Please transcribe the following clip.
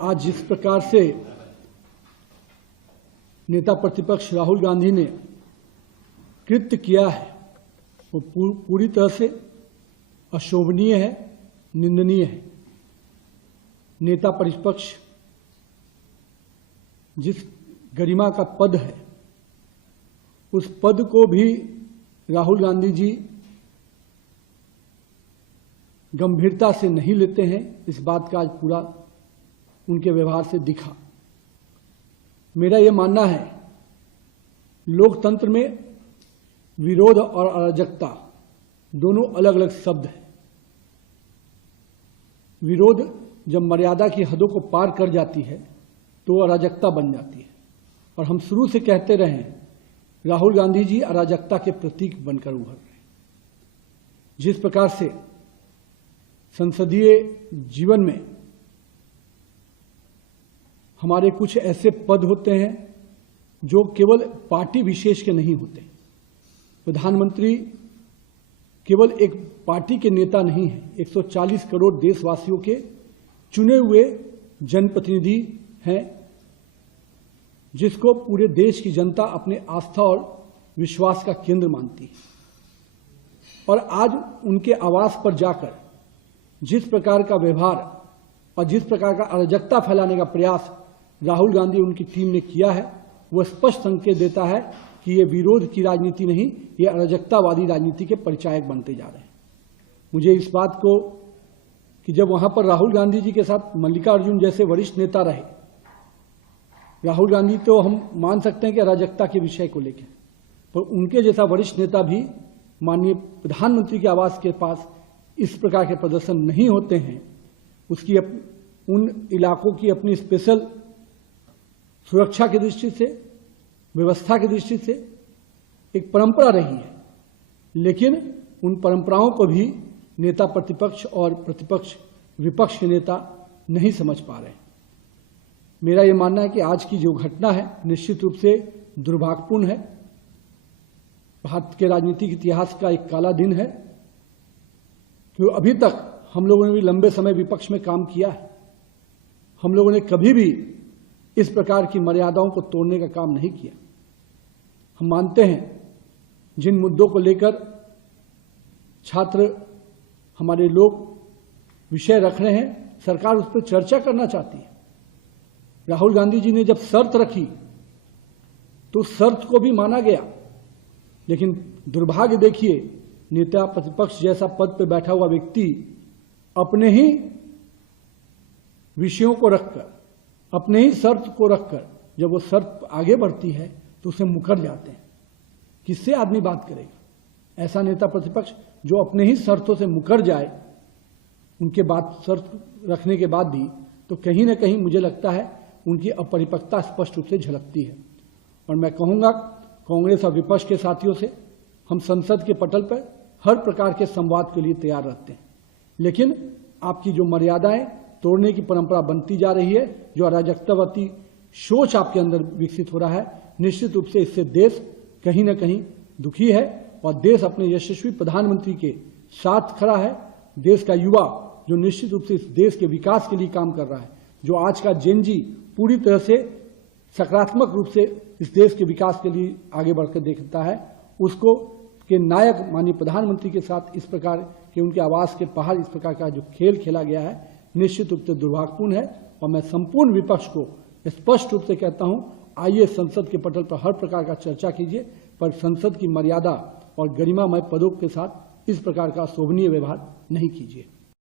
आज जिस प्रकार से नेता प्रतिपक्ष राहुल गांधी ने कृत्य किया है वो पूरी तरह से अशोभनीय है, निंदनीय है। नेता प्रतिपक्ष जिस गरिमा का पद है उस पद को भी राहुल गांधी जी गंभीरता से नहीं लेते हैं। इस बात का आज पूरा उनके व्यवहार से दिखा। मेरा ये मानना है लोकतंत्र में विरोध और अराजकता दोनों अलग अलग शब्द हैं। विरोध जब मर्यादा की हदों को पार कर जाती है तो अराजकता बन जाती है और हम शुरू से कहते रहे हैं राहुल गांधी जी अराजकता के प्रतीक बनकर उभर रहे हैं। जिस प्रकार से संसदीय जीवन में हमारे कुछ ऐसे पद होते हैं जो केवल पार्टी विशेष के नहीं होते। प्रधानमंत्री केवल एक पार्टी के नेता नहीं है, 140 करोड़ देशवासियों के चुने हुए जनप्रतिनिधि हैं जिसको पूरे देश की जनता अपने आस्था और विश्वास का केंद्र मानती है। और आज उनके आवास पर जाकर जिस प्रकार का व्यवहार और जिस प्रकार का अराजकता फैलाने का प्रयास राहुल गांधी उनकी टीम ने किया है वह स्पष्ट संकेत देता है कि ये विरोध की राजनीति नहीं, ये अराजकतावादी राजनीति के परिचायक बनते जा रहे हैं। मुझे इस बात को कि जब वहां पर राहुल गांधी जी के साथ मल्लिकार्जुन जैसे वरिष्ठ नेता रहे, राहुल गांधी तो हम मान सकते हैं कि अराजकता के विषय को लेकर, पर उनके जैसा वरिष्ठ नेता भी माननीय प्रधानमंत्री के आवास के पास इस प्रकार के प्रदर्शन नहीं होते हैं। उसकी उन इलाकों की अपनी स्पेशल सुरक्षा की दृष्टि से, व्यवस्था की दृष्टि से एक परंपरा रही है, लेकिन उन परंपराओं को भी नेता प्रतिपक्ष और प्रतिपक्ष विपक्ष के नेता नहीं समझ पा रहे। मेरा यह मानना है कि आज की जो घटना है निश्चित रूप से दुर्भाग्यपूर्ण है। भारत के राजनीतिक इतिहास का एक काला दिन है कि अभी तक हम लोगों ने भी लंबे समय विपक्ष में काम किया है, हम लोगों ने कभी भी इस प्रकार की मर्यादाओं को तोड़ने का काम नहीं किया। हम मानते हैं जिन मुद्दों को लेकर छात्र हमारे लोग विषय रख रहे हैं, सरकार उस पर चर्चा करना चाहती है। राहुल गांधी जी ने जब शर्त रखी तो शर्त को भी माना गया, लेकिन दुर्भाग्य देखिए नेता प्रतिपक्ष जैसा पद पर बैठा हुआ व्यक्ति अपने ही विषयों को रखकर, अपने ही शर्त को रखकर जब वो शर्त आगे बढ़ती है तो उसे मुकर जाते हैं। किससे आदमी बात करेगा? ऐसा नेता प्रतिपक्ष जो अपने ही शर्तों से मुकर जाए, उनके बाद शर्त रखने के बाद भी, तो कहीं ना कहीं मुझे लगता है उनकी अपरिपक्वता स्पष्ट रूप से झलकती है। और मैं कहूंगा कांग्रेस और विपक्ष के साथियों से, हम संसद के पटल पर हर प्रकार के संवाद के लिए तैयार रहते हैं, लेकिन आपकी जो मर्यादाएं तोड़ने की परंपरा बनती जा रही है, जो अराजकतावादी सोच आपके अंदर विकसित हो रहा है, निश्चित रूप से इससे देश कहीं ना कहीं दुखी है और देश अपने यशस्वी प्रधानमंत्री के साथ खड़ा है। देश का युवा जो निश्चित रूप से इस देश के विकास के लिए काम कर रहा है, जो आज का जेन जी पूरी तरह से सकारात्मक रूप से इस देश के विकास के लिए आगे बढ़कर देखता है, उसको के नायक माननीय प्रधानमंत्री के साथ इस प्रकार के उनके आवास के बाहर इस प्रकार का जो खेल खेला गया है निश्चित रूप से दुर्भाग्यपूर्ण है। और मैं संपूर्ण विपक्ष को स्पष्ट रूप से कहता हूं, आइए संसद के पटल पर हर प्रकार का चर्चा कीजिए, पर संसद की मर्यादा और गरिमामय पदों के साथ इस प्रकार का शोभनीय व्यवहार नहीं कीजिए।